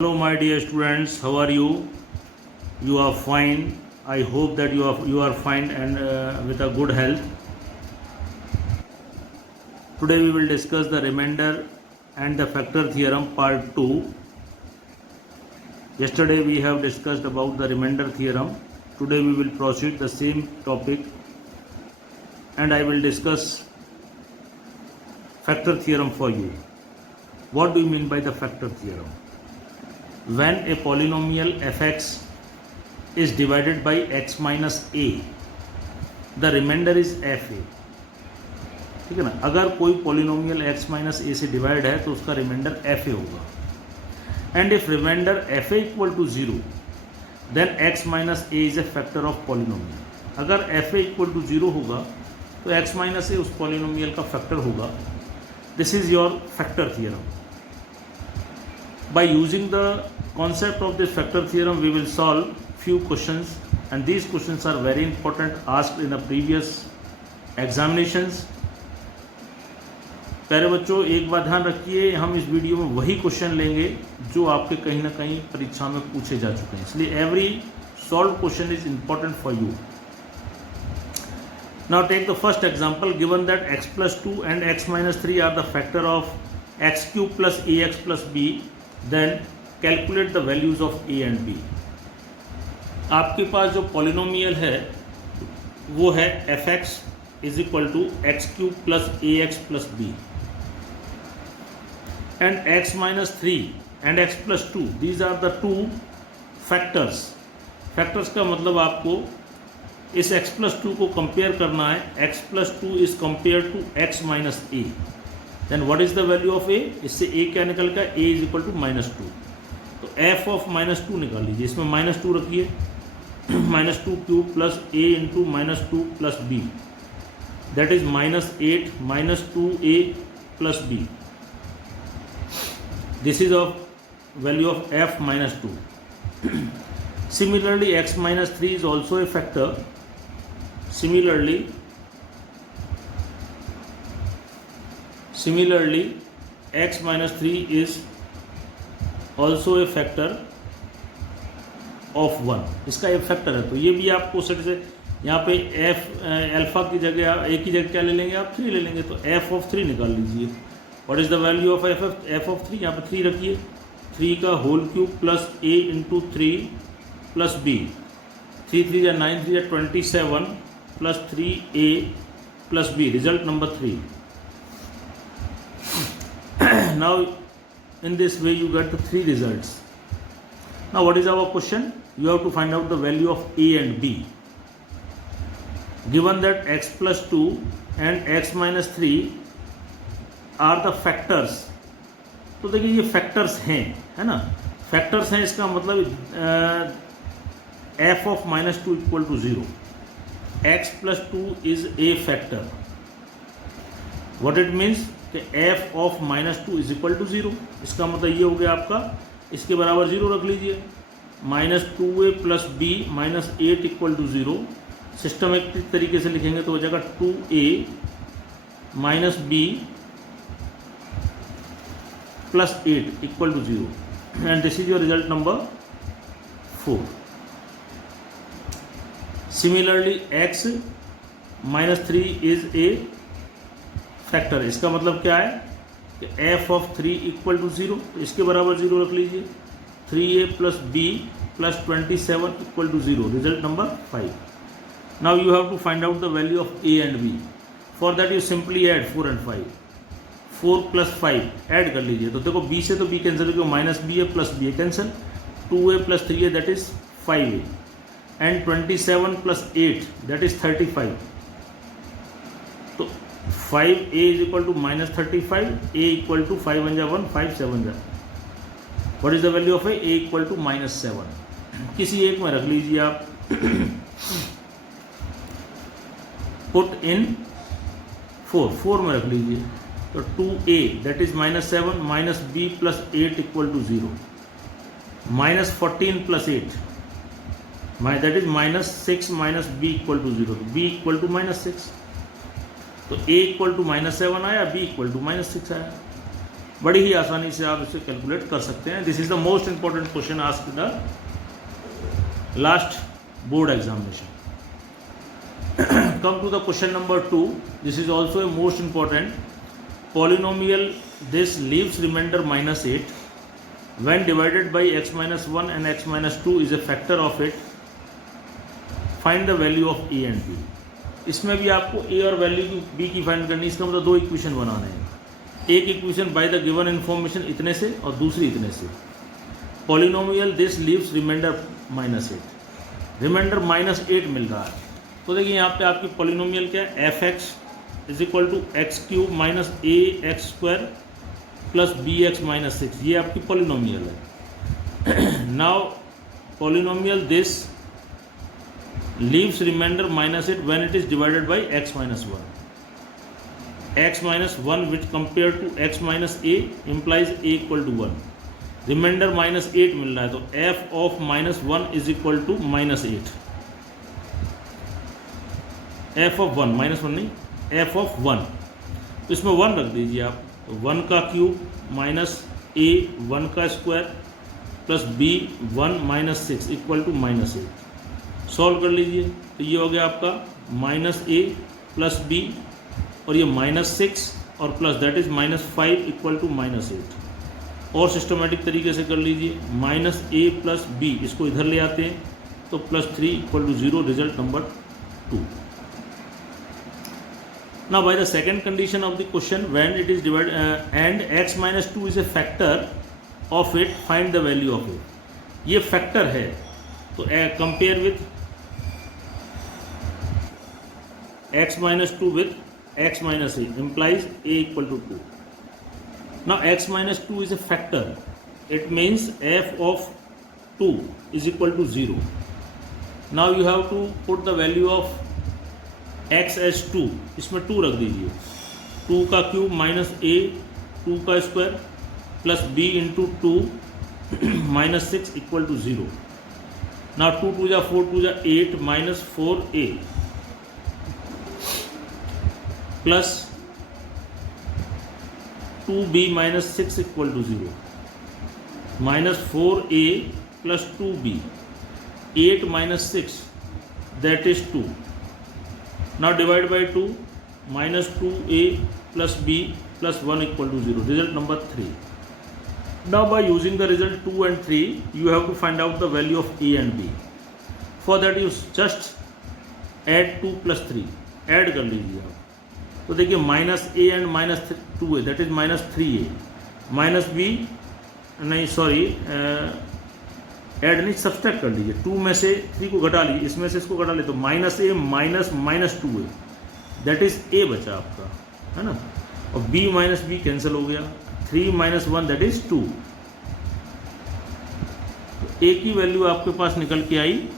Hello my dear students, how are you? You are fine. I hope that you are fine and with a good health. Today we will discuss the remainder and the factor theorem part 2. Yesterday we have discussed about the remainder theorem. Today we will proceed the same topic and I will discuss factor theorem for you. What do you mean by the factor theorem? When a polynomial fx is divided by x minus a, the remainder is fa. ठीक है ना, अगर कोई polynomial x minus ए से divide है तो उसका remainder fa होगा. And if remainder fa equal to 0 then x minus a is a factor of polynomial. अगर fa इक्वल टू 0 होगा तो x माइनस ए उस पॉलिनोमियल का फैक्टर होगा. This is your factor theorem. By using the concept of this factor theorem, we will solve few questions, and these questions are very important, asked in the previous examinations. प्यारे बच्चों, एक बात ध्यान रखिए, हम इस वीडियो में वही क्वेश्चन लेंगे जो आपके कहीं ना कहीं परीक्षा में पूछे जा चुके हैं, इसलिए every solved question is important for you. Now take the first example. Given that x plus 2 and x minus 3 are the factor of x cube plus ax plus b, then calculate the values of a and b. आपके पास जो polynomial है वो है fx is equal to x cube plus ax plus b and x minus 3 and x plus 2. These are the two factors. Factors का मतलब आपको इस x plus 2 को कंपेयर करना है. x plus 2 is compared to x minus a. Then what is the value of a? इससे a क्या निकल गया? a is equal to minus 2. तो f of minus 2 निकाल लीजिए. इसमें minus 2 रखिए. minus 2 cube plus a into minus 2 plus b. That is minus 8 minus 2a plus b. This is of value of f minus 2. Similarly, x minus 3 is also a factor. Similarly, x minus 3 is also a factor of 1. इसका एक factor है, तो ये भी आपको set से यहाँ पे f अल्फा की जगह a की जगह क्या ले लेंगे आप? 3 ले लेंगे. तो f of 3 निकाल लीजिए. What is the value of f of 3? यहाँ पे 3 रखिए. 3 का whole cube plus a into 3 plus b. 3 3 या 9 3 या 27 plus 3a plus b. Result number 3. Now in this way you get the 3 results. Now what is our question? You have to find out the value of a and b. Given that x plus 2 and x minus 3 are the factors. तो देखिए ये factors हैं, है ना. factors हैं, इसका मतलब f of minus 2 equal to 0. x plus 2 is a factor. What it means? कि f of minus 2 is equal to 0. इसका मतलब ये हो गया आपका, इसके बराबर 0 रख लीजिए. Minus 2a plus b minus 8 equal to 0. Systematic तरीके से लिखेंगे तो हो जाएगा 2a minus b plus 8 equal to 0. And this is your result number 4. Similarly x minus 3 is a factor. इसका मतलब क्या है कि f ऑफ 3 इक्वल टू 0. तो इसके बराबर 0 रख लीजिए. 3a plus b plus 27 equal to 0. Result number 5. Now you have to find out the value of a and b. For that you simply add 4 and 5. 4 plus 5 add कर लीजिए. तो देखो b से तो b कैंसिल हो, minus b है plus b है cancel. 2a plus 3a that is 5a and 27 plus 8 that is 35. तो 5a is equal to minus 35, a equal to 5 1 1, 5 7 जा. What is the value of a? a equal to minus 7. किसी एक में रख लीजिए आप. Put in 4 में रख लीजिए. तो 2a that is minus 7 minus b plus 8 equal to 0. Minus 14 plus 8 that is minus 6 minus b equal to 0. b equal to minus 6. तो a इक्वल टू माइनस 7 आया, b इक्वल टू माइनस 6 आया. बड़ी ही आसानी से आप इसे कैलकुलेट कर सकते हैं. This is the most important question asked the last board examination. Come to the question number 2. This is also a most important. Polynomial this leaves remainder minus 8 when divided by x minus 1 and x minus 2 is a factor of it. Find the value of a and b. इसमें भी आपको a और value b की find करनी है. इसका मतलब दो इक्वेशन बनाने हैं. एक equation by the given information इतने से और दूसरी इतने से. Polynomial this leaves remainder minus 8. Remainder minus 8 मिल रहा है. तो देखिए यहाँ पे आपकी पॉलिनोमियल क्या है, f x is equal to x cube minus a x square plus b x minus 6. ये आपकी पॉलिनोमियल है. Now polynomial this leaves remainder minus 8 when it is divided by x minus 1. X minus 1 which compare to x minus a implies a equal to 1. Remainder minus 8 मिल रहा है तो f of minus 1 is equal to minus 8. F of 1 minus 1 नहीं, F of 1. तो इसमें 1 रख दीजिए आप. तो 1 का क्यूब माइनस ए 1 का square plus b 1 minus 6 equal to minus 8. Solve कर लीजिए. तो ये हो गया आपका माइनस ए प्लस बी और ये माइनस 6 और plus that is minus 5 equal to minus 8. और सिस्टमेटिक तरीके से कर लीजिए. माइनस ए प्लस बी इसको इधर ले आते हैं तो plus 3 equal to 0. Result number 2. Now by the second condition of the question, when it is divided and x minus 2 is a factor of it, find the value of it. ये factor है तो compare with x minus 2 with x minus a implies a equal to 2. Now x minus 2 is a factor. It means f of 2 is equal to 0. Now you have to put the value of x S 2. इसमें 2 रख दीजिए. 2 का cube minus a 2 का square plus b into 2 minus 6 equal to 0. ना 2 2 जा 4 2 जा 8 minus 4a plus 2b minus 6 equal to 0. Minus 4a plus 2b 8 minus 6 that is 2. Now divide by 2 minus 2a plus b plus 1 equal to 0. Result number 3. Now by using the result 2 and 3 you have to find out the value of a and b. For that you just add 2 plus 3. Add कर लीजिए आप. तो देखिए minus a and minus 2a that is minus 3a minus b नहीं sorry add नहीं subtract कर लीजिए. 2 में से 3 को घटा लीजिए. इसमें से इसको घटा ले तो minus A minus minus 2a that is a बचा आपका है ना. और b माइनस बी कैंसिल हो गया. 3 माइनस 1 दैट इज 2. a की वैल्यू आपके पास निकल के आई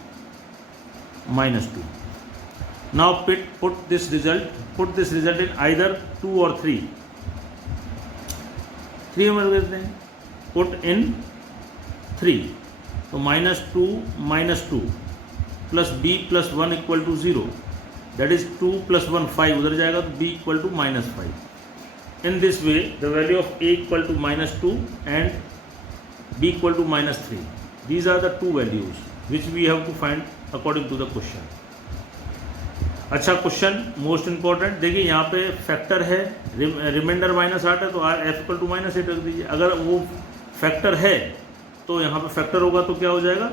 minus 2. Now put this result in either 2 और 3. 3 में देते हैं. Put in 3. तो minus 2 plus b plus 1 equal to 0 that is 2 plus 1 5 उधर जाएगा तो b equal to minus 5. In this way the value of a equal to minus 2 and b equal to minus 3. These are the 2 values which we have to find according to the question. अच्छा question most important. देखिए यहाँ पे factor है. Reminder minus 8 है तो f equal to minus 8 रख दीजिए. अगर वो फैक्टर है तो यहाँ पे फैक्टर होगा तो क्या हो जाएगा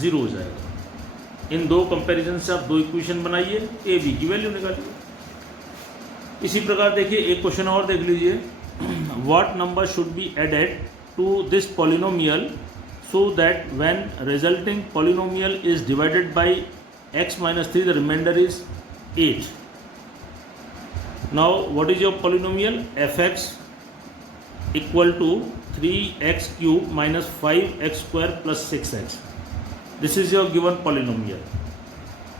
0 हो जाएगा. इन दो कंपैरिजन से आप 2 इक्वेशन बनाइए. ए बी की वैल्यू निकालिए. इसी प्रकार देखिए एक क्वेश्चन और देख लीजिए. What number should be added to this polynomial so that when resulting polynomial is divided by x minus 3 the remainder is 8. Now what is your polynomial? fx equal to 3x cube minus 5x square plus 6x. This is your given polynomial.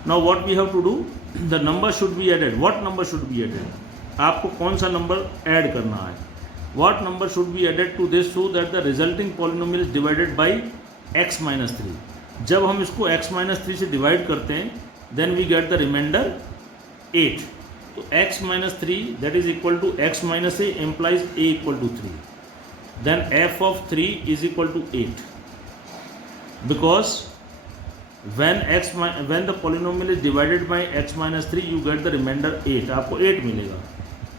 Now what we have to do? The number should be added. What number should be added? आपको कौन सा number add करना है? What number should be added to this so that the resulting polynomial is divided by x minus 3. जब हम इसको x minus 3 से divide करते हैं then we get the remainder 8. तो x minus 3 that is equal to x minus a implies a equal to 3. then f of 3 is equal to 8 because when the polynomial is divided by x minus 3 you get the remainder 8, आपको 8 मिलेगा।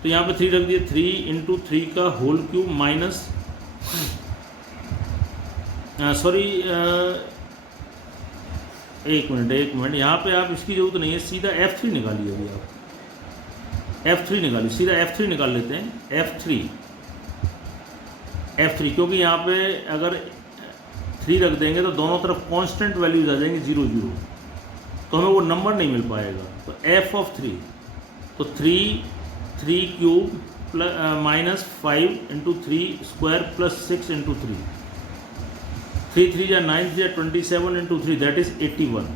तो यहाँ पे 3 रख दिए, 3 into 3 का whole cube minus एक minute यहाँ पे आप इसकी जरूरत नहीं है, सीधा f3 निकालिए। अभी आप f3 निकालिए, सीधा f3 निकाल लेते हैं। f3 क्योंकि यहाँ पे अगर 3 रख देंगे तो दोनों तरफ कांस्टेंट वैल्यूज आ जाएंगे 0 0, तो हमें वो नंबर नहीं मिल पाएगा। तो f ऑफ 3, तो 3 cube minus 5 into 3 square plus 6 into 3, 3 3 जा 9 3 जा 27 इंटू 3 दैट इज 81,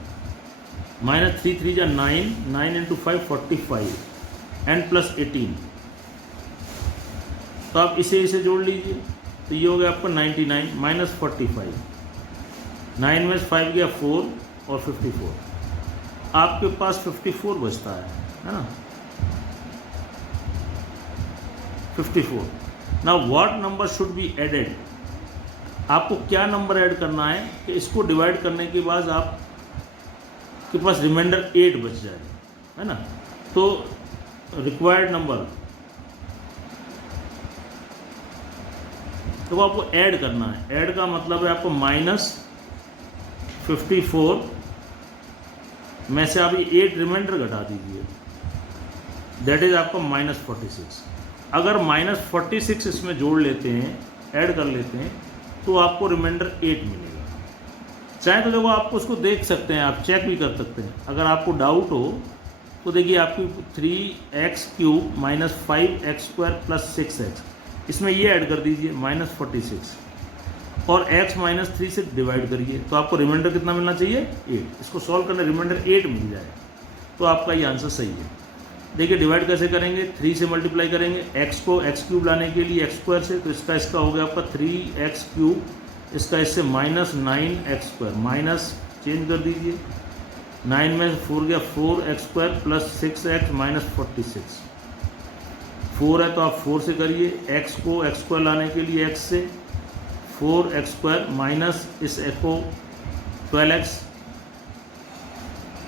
माइनस 3 3 जा 9 9 इंटू 5 45 एंड प्लस 18। तो आप इसे जोड़ लीजिए, तो ये हो गया आपका 99 माइनस 45, 9 में 5 गया 4 और 54, आपके पास 54 बचता है ना, 54। Now what number should be added, आपको क्या नंबर ऐड करना है कि इसको डिवाइड करने के बाद आपके पास रिमाइंडर 8 बच जाए, है ना। तो रिक्वायर्ड नंबर तो आपको ऐड करना है। ऐड का मतलब है आपको माइनस 54 में से आप ये 8 रिमाइंडर घटा दीजिए, दैट इज आपका माइनस 46। अगर माइनस 46 इसमें जोड़ लेते हैं, ऐड कर लेते हैं, तो आपको रिमाइंडर 8 मिलेगा। चाहे तो देखो आप उसको देख सकते हैं, आप चेक भी कर सकते हैं। अगर आपको डाउट हो तो देखिए आपकी 3x cube minus 5x square plus 6x, इसमें ये ऐड कर दीजिए माइनस 46 और x माइनस 3 से डिवाइड करिए, तो आपको रिमाइंडर कितना मिलना चाहिए 8। इसको सॉल्व करने रिमाइंडर 8 मिल जाए तो आपका ये आंसर सही है। देखिए डिवाइड कैसे करेंगे, 3 से मल्टीप्लाई करेंगे, x को x क्यूब लाने के लिए x स्क्वायर से, तो इसका हो गया आपका 3x क्यूब, इसका इससे minus 9x square, minus change कर दीजिए, 9 में 4 गया 4x square plus 6x minus 46, 4 है तो आप 4 से करिए, x को x स्क्वायर लाने के लिए x से 4x स्क्वायर माइनस इस x को 12x,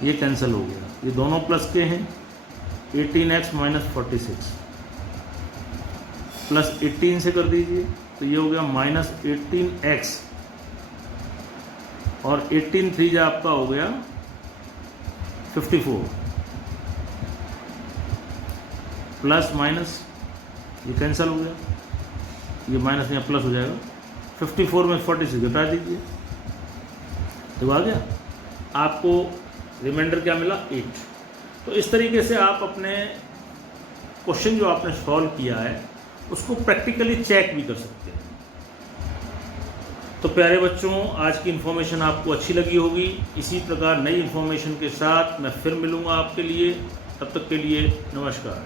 ये कैंसिल हो गया, ये दोनों प्लस के हैं, 18x माइनस 46 प्लस 18 से कर दीजिए, तो ये हो गया माइनस 18x और 18 3 जा आपका हो गया 54 प्लस माइनस ये कैंसिल हो गया, ये माइनस यहाँ प्लस हो जाएगा, 54 में 46 घटा दीजिए, तो आ गया आपको रिमाइंडर क्या मिला 8। तो इस तरीके से आप अपने क्वेश्चन जो आपने सॉल्व किया है उसको प्रैक्टिकली चेक भी कर सकते हैं। तो प्यारे बच्चों, आज की इन्फॉर्मेशन आपको अच्छी लगी होगी। इसी प्रकार नई इन्फॉर्मेशन के साथ मैं फिर मिलूँगा आपके लिए, तब तक के लिए नमस्कार।